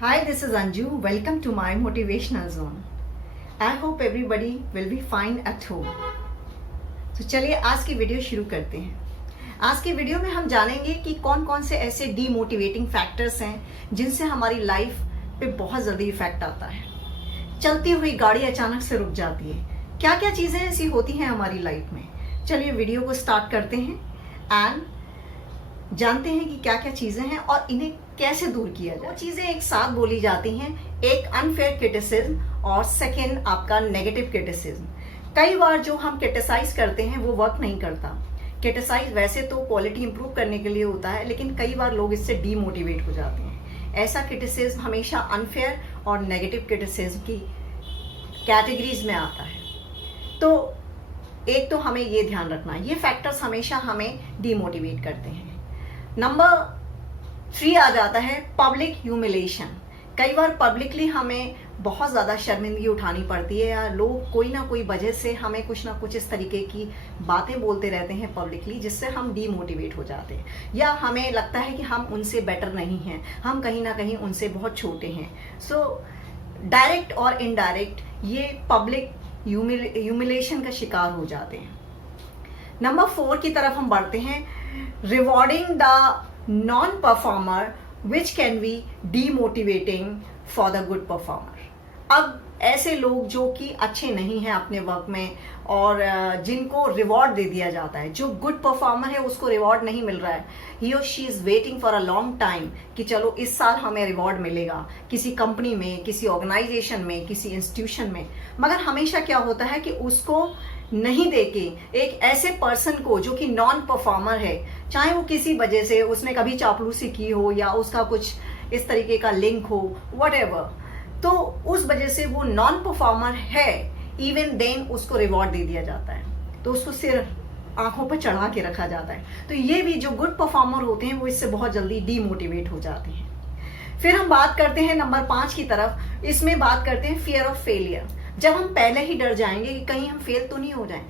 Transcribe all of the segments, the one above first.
Hi, this is Anju. Welcome to my motivational zone. I hope everybody will be fine at home. तो चलिए आज की video शुरू करते हैं। आज की वीडियो में हम जानेंगे कि कौन कौन से ऐसे डीमोटिवेटिंग फैक्टर्स हैं जिनसे हमारी लाइफ पे बहुत जल्दी इफेक्ट आता है। चलती हुई गाड़ी अचानक से रुक जाती है। क्या क्या चीज़ें ऐसी होती हैं हमारी लाइफ में। चलिए वीडियो को स्टार्ट करते हैं एंड जानते हैं कि क्या क्या चीज़ें हैं और इन्हें कैसे दूर किया जाए। वो चीज़ें एक साथ बोली जाती हैं, एक अनफेयर क्रिटिसिज्म और सेकेंड आपका नेगेटिव क्रिटिसिज्म। कई बार जो हम क्रिटिसाइज करते हैं वो वर्क नहीं करता। क्रिटिसाइज वैसे तो क्वालिटी इंप्रूव करने के लिए होता है, लेकिन कई बार लोग इससे डीमोटिवेट हो जाते हैं। ऐसा क्रिटिसिज्म हमेशा अनफेयर और नेगेटिव क्रिटिसिज्म की कैटेगरीज में आता है। तो एक तो हमें ये ध्यान रखना है, ये फैक्टर्स हमेशा हमें डीमोटिवेट करते हैं। नंबर 3 आ जाता है पब्लिक ह्यूमिलेशन। कई बार पब्लिकली हमें बहुत ज़्यादा शर्मिंदगी उठानी पड़ती है, या लोग कोई ना कोई वजह से हमें कुछ ना कुछ इस तरीके की बातें बोलते रहते हैं पब्लिकली, जिससे हम डीमोटिवेट हो जाते हैं, या हमें लगता है कि हम उनसे बेटर नहीं हैं, हम कहीं ना कहीं उनसे बहुत छोटे हैं। सो डायरेक्ट और इनडायरेक्ट ये पब्लिक ह्यूमिलेशन का शिकार हो जाते हैं। नंबर 4 की तरफ हम बढ़ते हैं, rewarding the non performer which can be demotivating for the good performer. अब ऐसे लोग जो कि अच्छे नहीं हैं अपने वर्क में और जिनको रिवॉर्ड दे दिया जाता है, जो गुड परफॉर्मर है उसको रिवॉर्ड नहीं मिल रहा है, ही और she is waiting for a long time कि चलो इस साल हमें रिवॉर्ड मिलेगा किसी कंपनी में, किसी ऑर्गेनाइजेशन में, किसी इंस्टीट्यूशन में। मगर हमेशा क्या होता है कि उसको नहीं देके एक ऐसे पर्सन को जो कि नॉन परफॉर्मर है, चाहे वो किसी वजह से उसने कभी चापलूसी की हो या उसका कुछ इस तरीके का लिंक हो, व्हाटएवर, तो उस वजह से वो नॉन परफॉर्मर है, इवन देन उसको रिवॉर्ड दे दिया जाता है, तो उसको सिर आंखों पर चढ़ा के रखा जाता है। तो ये भी जो गुड परफॉर्मर होते हैं वो इससे बहुत जल्दी डीमोटिवेट हो जाते हैं। फिर हम बात करते हैं नंबर 5 की तरफ। इसमें बात करते हैं फियर ऑफ फेलियर। जब हम पहले ही डर जाएंगे कि कहीं हम फेल तो नहीं हो जाएं,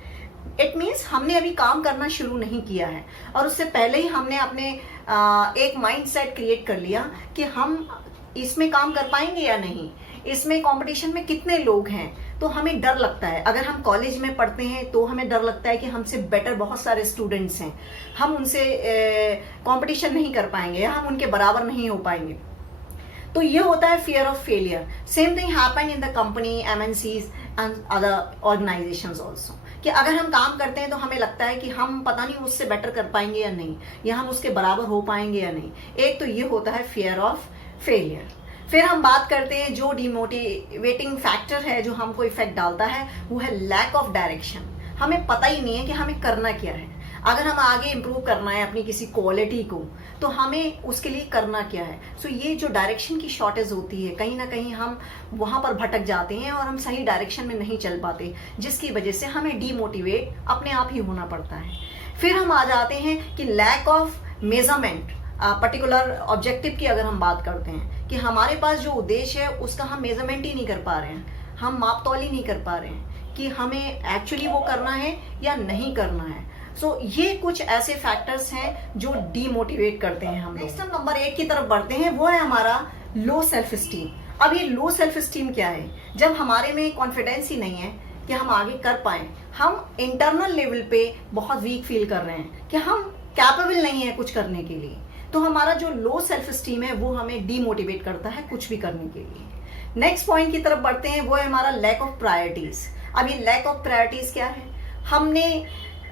इट मीन्स हमने अभी काम करना शुरू नहीं किया है और उससे पहले ही हमने अपने एक माइंडसेट क्रिएट कर लिया कि हम इसमें काम कर पाएंगे या नहीं, इसमें कंपटीशन में कितने लोग हैं, तो हमें डर लगता है। अगर हम कॉलेज में पढ़ते हैं तो हमें डर लगता है कि हमसे बेटर बहुत सारे स्टूडेंट्स हैं, हम उनसे कंपटीशन नहीं कर पाएंगे या हम उनके बराबर नहीं हो पाएंगे। तो ये होता है fear of failure. Same thing happen in the company, MNCs and other organisations also, कि अगर हम काम करते हैं तो हमें लगता है कि हम पता नहीं उससे बेटर कर पाएंगे या नहीं, या हम उसके बराबर हो पाएंगे या नहीं। एक तो ये होता है फियर ऑफ फेलियर। फिर हम बात करते हैं जो डिमोटिवेटिंग फैक्टर है जो हमको इफेक्ट डालता है, वो है लैक ऑफ डायरेक्शन। हमें पता ही नहीं है कि हमें करना क्या है। अगर हम आगे इम्प्रूव करना है अपनी किसी क्वालिटी को, तो हमें उसके लिए करना क्या है। सो ये जो डायरेक्शन की शॉर्टेज होती है, कहीं ना कहीं हम वहाँ पर भटक जाते हैं और हम सही डायरेक्शन में नहीं चल पाते, जिसकी वजह से हमें डीमोटिवेट अपने आप ही होना पड़ता है। फिर हम आ जाते हैं कि lack of measurement, particular objective की अगर हम बात करते हैं कि हमारे पास जो उद्देश्य है उसका हम मेजरमेंट ही नहीं कर पा रहे हैं, हम माप तौल ही नहीं कर पा रहे हैं कि हमें एक्चुअली वो करना है या नहीं करना है। सो ये कुछ ऐसे फैक्टर्स हैं जो डीमोटिवेट करते हैं हम। नेक्स्ट हम नंबर 8 की तरफ बढ़ते हैं, वो है हमारा लो सेल्फ स्टीम। अब ये लो सेल्फ स्टीम क्या है? जब हमारे में कॉन्फिडेंस ही नहीं है कि हम आगे कर पाए, हम इंटरनल लेवल पे बहुत वीक फील कर रहे हैं कि हम कैपेबल नहीं है कुछ करने के लिए, तो हमारा जो लो सेल्फ स्टीम है वो हमें डीमोटिवेट करता है कुछ भी करने के लिए। नेक्स्ट पॉइंट की तरफ बढ़ते हैं, वो है हमारा लैक ऑफ प्रायोरिटीज। अब ये लैक ऑफ प्रायोरिटीज क्या है? हमने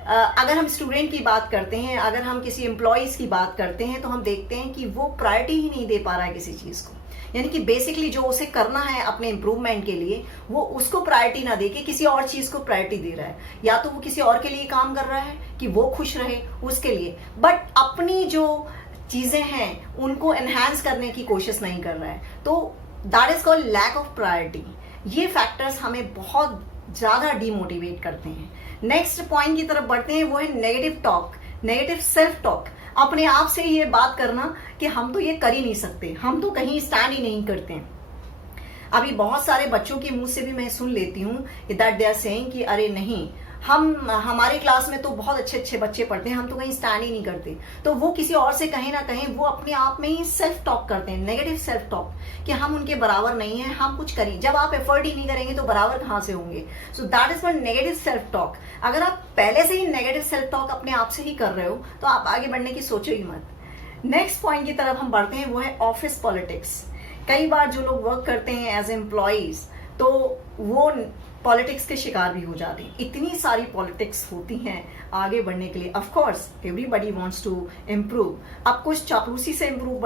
अगर हम स्टूडेंट की बात करते हैं, अगर हम किसी एम्प्लॉयज़ की बात करते हैं, तो हम देखते हैं कि वो प्रायोरिटी ही नहीं दे पा रहा है किसी चीज़ को। यानी कि बेसिकली जो उसे करना है अपने इम्प्रूवमेंट के लिए, वो उसको प्रायोरिटी ना दे के किसी और चीज़ को प्रायोरिटी दे रहा है। या तो वो किसी और के लिए काम कर रहा है कि वो खुश रहे उसके लिए, बट अपनी जो चीज़ें हैं उनको एनहांस करने की कोशिश नहीं कर रहा है। तो that is called lack of priority. ये फैक्टर्स हमें बहुत ज़्यादा डीमोटिवेट करते हैं। नेक्स्ट पॉइंट की तरफ बढ़ते हैं, वो है negative talk, negative self talk. अपने आप से ये बात करना कि हम तो ये कर ही नहीं सकते, हम तो कहीं स्टैंड ही नहीं करते हैं। अभी बहुत सारे बच्चों के मुंह से भी मैं सुन लेती हूँ दैट दे आर सेइंग कि अरे नहीं, हमारे क्लास में तो बहुत अच्छे अच्छे बच्चे पढ़ते हैं, हम तो कहीं स्टैंड ही नहीं करते, तो वो किसी और से कहीं ना कहीं वो अपने आप में ही सेल्फ टॉक करते हैं, नेगेटिव सेल्फ टॉक, कि हम उनके बराबर नहीं है, हम कुछ करें। जब आप एफर्ट ही नहीं करेंगे तो बराबर कहाँ से होंगे? So that is one negative self talk. अगर आप पहले से ही नेगेटिव सेल्फ टॉक अपने आप से ही कर रहे हो तो आप आगे बढ़ने की सोचो ही मत। नेक्स्ट पॉइंट की तरफ हम बढ़ते हैं, वो है ऑफिस पॉलिटिक्स। कई बार जो लोग वर्क करते हैं एज एम्प्लॉयज, तो वो पॉलिटिक्स के शिकार भी हो जाते हैं। इतनी सारी पॉलिटिक्स होती हैं आगे बढ़ने के लिए। Of course everybody wants to improve. अब कुछ चापलूसी से इम्प्रूव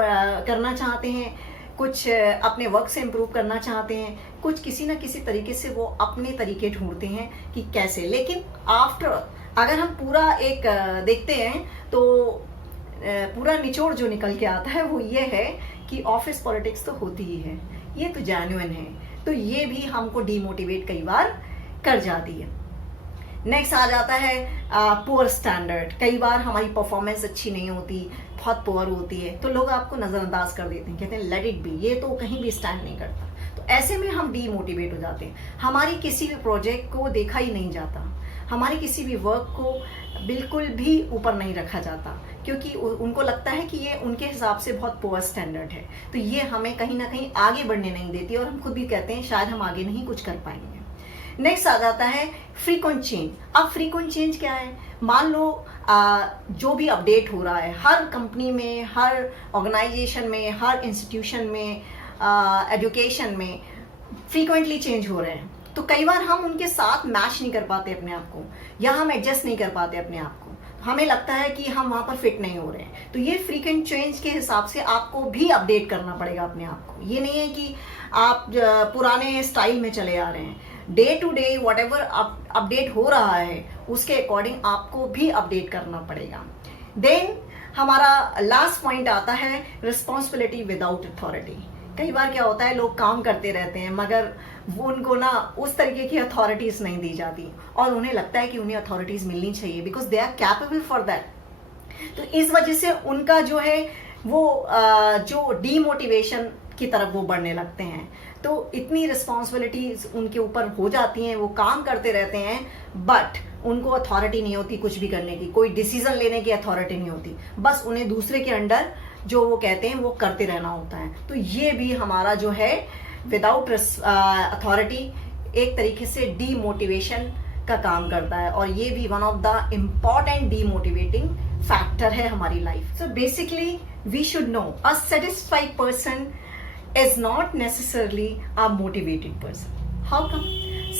करना चाहते हैं, कुछ अपने वर्क से इम्प्रूव करना चाहते हैं, कुछ किसी ना किसी तरीके से वो अपने तरीके ढूंढते हैं कि कैसे। लेकिन आफ्टर अगर हम पूरा एक देखते हैं तो पूरा निचोड़ जो निकल के आता है वो ये है कि ऑफिस पॉलिटिक्स तो होती ही है, ये तो जेन्युइन है, तो ये भी हमको डीमोटिवेट कई बार कर जाती है। नेक्स्ट आ जाता है पुअर स्टैंडर्ड। कई बार हमारी परफॉर्मेंस अच्छी नहीं होती, बहुत पुअर होती है, तो लोग आपको नज़रअंदाज कर देते हैं, कहते हैं लेट इट बी, ये तो कहीं भी स्टैंड नहीं करता। तो ऐसे में हम डीमोटिवेट हो जाते हैं, हमारी किसी भी प्रोजेक्ट को देखा ही नहीं जाता, हमारे किसी भी वर्क को बिल्कुल भी ऊपर नहीं रखा जाता, क्योंकि उनको लगता है कि ये उनके हिसाब से बहुत पुअर स्टैंडर्ड है, तो ये हमें कहीं ना कहीं आगे बढ़ने नहीं देती और हम खुद भी कहते हैं शायद हम आगे नहीं कुछ कर पाएंगे। नेक्स्ट आ जाता है फ्रीक्वेंट चेंज। अब फ्रीक्वेंट चेंज क्या है? मान लो जो भी अपडेट हो रहा है हर कंपनी में, हर ऑर्गेनाइजेशन में, हर इंस्टीट्यूशन में, एजुकेशन में फ्रीक्वेंटली चेंज हो रहे हैं, तो कई बार हम उनके साथ मैच नहीं कर पाते अपने आप को, या हम एडजस्ट नहीं कर पाते अपने आप को, हमें लगता है कि हम वहां पर फिट नहीं हो रहे हैं। तो ये फ्रीक्वेंट चेंज के हिसाब से आपको भी अपडेट करना पड़ेगा अपने आप को। ये नहीं है कि आप पुराने स्टाइल में चले आ रहे हैं। Day to day whatever update हो रहा है उसके अकॉर्डिंग आपको भी अपडेट करना पड़ेगा। देन हमारा लास्ट पॉइंट आता है रिस्पॉन्सिबिलिटी विदाउट अथॉरिटी। कई बार क्या होता है, लोग काम करते रहते हैं मगर वो उनको ना उस तरीके की अथॉरिटीज नहीं दी जाती और उन्हें लगता है कि उन्हें अथॉरिटीज मिलनी चाहिए because they are capable for that. तो इस वजह से उनका जो है वो जो डीमोटिवेशन की तरफ वो बढ़ने लगते हैं। तो इतनी रिस्पॉन्सिबिलिटीज उनके ऊपर हो जाती हैं, वो काम करते रहते हैं बट उनको अथॉरिटी नहीं होती कुछ भी करने की, कोई डिसीजन लेने की अथॉरिटी नहीं होती, बस उन्हें दूसरे के अंडर जो वो कहते हैं वो करते रहना होता है। तो ये भी हमारा जो है विदाउट अथॉरिटी एक तरीके से डीमोटिवेशन का काम करता है और ये भी one of the important demotivating factor है हमारी life. So basically we should know a satisfied person is not necessarily a motivated person. How come?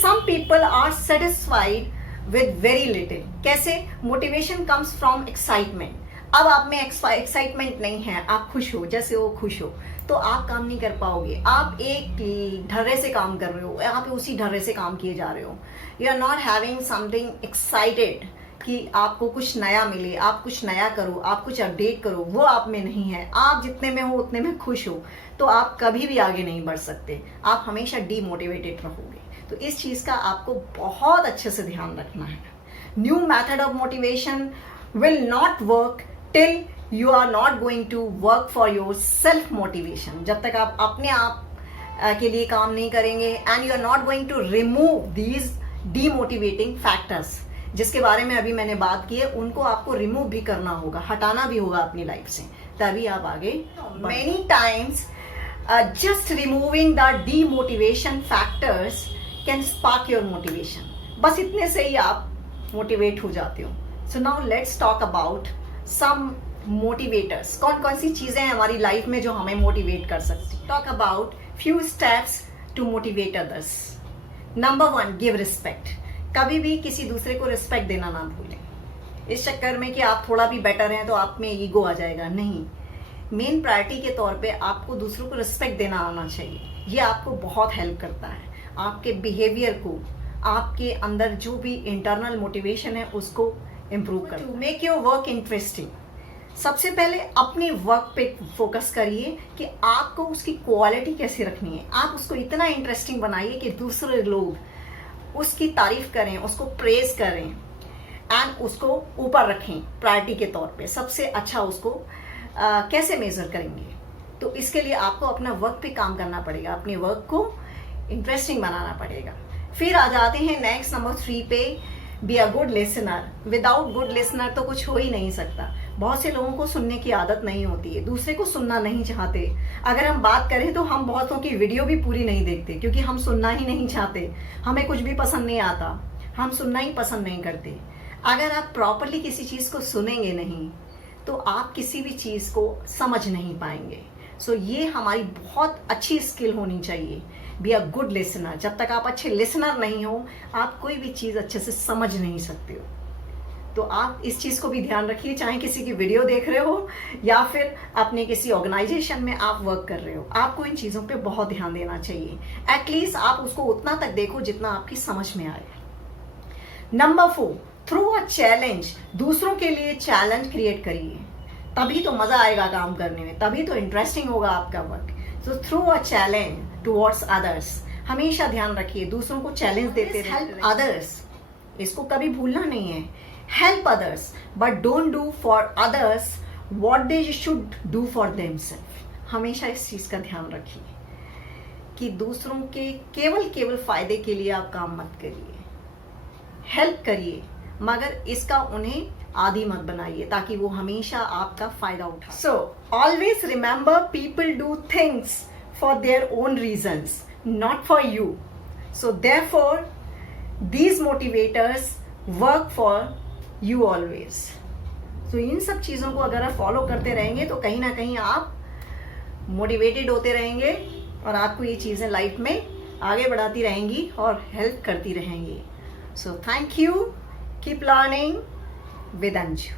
Some people are satisfied with very little. कैसे? Motivation comes from excitement. अब आप में excitement नहीं है, आप खुश हो, जैसे वो खुश हो, तो आप काम नहीं कर पाओगे। आप एक ढर्रे से काम कर रहे हो, यहाँ पे उसी ढर्रे से काम किए जा रहे हो। You are not having something excited कि आपको कुछ नया मिले, आप कुछ नया करो, आप कुछ अपडेट करो, वो आप में नहीं है। आप जितने में हो उतने में खुश हो, तो आप कभी भी आगे नहीं बढ़ सकते, आप हमेशा डीमोटिवेटेड रहोगे। तो इस चीज़ का आपको बहुत अच्छे से ध्यान रखना है। New method of motivation will not work till you are not going to work for your self motivation. जब तक आप अपने आप के लिए काम नहीं करेंगे and you are not going to remove these demotivating factors जिसके बारे में अभी मैंने बात की है, उनको आपको रिमूव भी करना होगा, हटाना भी होगा अपनी लाइफ से, तभी आप आगे। Many times just removing the demotivation factors can spark your motivation. बस इतने से ही आप मोटिवेट हो जाते हो। So now let's talk about some motivators. कौन कौन सी चीजें हैं हमारी लाइफ में जो हमें मोटिवेट कर सकती हैं? Talk about few steps to motivate others. Number 1, give respect. कभी भी किसी दूसरे को रिस्पेक्ट देना ना भूलें। इस चक्कर में कि आप थोड़ा भी बेटर हैं तो आप में ईगो आ जाएगा, नहीं। मेन प्रायोरिटी के तौर पे आपको दूसरों को रिस्पेक्ट देना आना चाहिए। ये आपको बहुत हेल्प करता है आपके बिहेवियर को, आपके अंदर जो भी इंटरनल मोटिवेशन है उसको इम्प्रूव कर। To make your work interesting, सबसे पहले अपने वर्क पे फोकस करिए कि आपको उसकी क्वालिटी कैसे रखनी है। आप उसको इतना इंटरेस्टिंग बनाइए कि दूसरे लोग उसकी तारीफ करें, उसको प्रेज करें एंड उसको ऊपर रखें प्रायोरिटी के तौर पे। सबसे अच्छा उसको कैसे मेजर करेंगे? तो इसके लिए आपको अपना वर्क पे काम करना पड़ेगा, अपने वर्क को इंटरेस्टिंग बनाना पड़ेगा। फिर आ जाते हैं नेक्स्ट नंबर 3 पे, be a good listener. Without good listener तो कुछ हो ही नहीं सकता। बहुत से लोगों को सुनने की आदत नहीं होती है, दूसरे को सुनना नहीं चाहते। अगर हम बात करें तो हम बहुतों की वीडियो भी पूरी नहीं देखते, क्योंकि हम सुनना ही नहीं चाहते। हमें कुछ भी पसंद नहीं आता, हम सुनना ही पसंद नहीं करते। अगर आप प्रॉपरली किसी चीज़ को सुनेंगे नहीं तो आप किसी भी चीज़ को समझ नहीं पाएंगे। सो ये हमारी बहुत अच्छी स्किल होनी चाहिए, बी अ गुड लिसनर। जब तक आप अच्छे लिसनर नहीं हो, आप कोई भी चीज़ अच्छे से समझ नहीं सकते हो। तो आप इस चीज़ को भी ध्यान रखिए, चाहे किसी की वीडियो देख रहे हो या फिर अपने किसी ऑर्गेनाइजेशन में आप वर्क कर रहे हो, आपको इन चीज़ों पे बहुत ध्यान देना चाहिए। एटलीस्ट आप उसको उतना तक देखो जितना आपकी समझ में आए। Number 4, through a challenge. दूसरों के लिए चैलेंज क्रिएट करिए, तभी तो मज़ा आएगा काम करने में, तभी तो इंटरेस्टिंग होगा आपका work. So through a challenge towards others. हमेशा ध्यान रखिए, दूसरों को चैलेंज देते रहिए। हेल्प अदर्स, इसको कभी भूलना नहीं है। Help others but don't do for others what they should do for themselves. हमेशा इस चीज़ का ध्यान रखिए कि दूसरों के केवल फायदे के लिए आप काम मत करिए। हेल्प करिए, मगर इसका उन्हें आदी मत बनाइए, ताकि वो हमेशा आपका फायदा उठाए। So always remember, people do things for their own reasons, not for you. So therefore these motivators work for you always. So इन सब चीज़ों को अगर आप फॉलो करते रहेंगे तो कहीं ना कहीं आप मोटिवेटेड होते रहेंगे और आपको ये चीज़ें लाइफ में आगे बढ़ाती रहेंगी और हेल्प करती रहेंगी। So thank you, keep learning with Anju.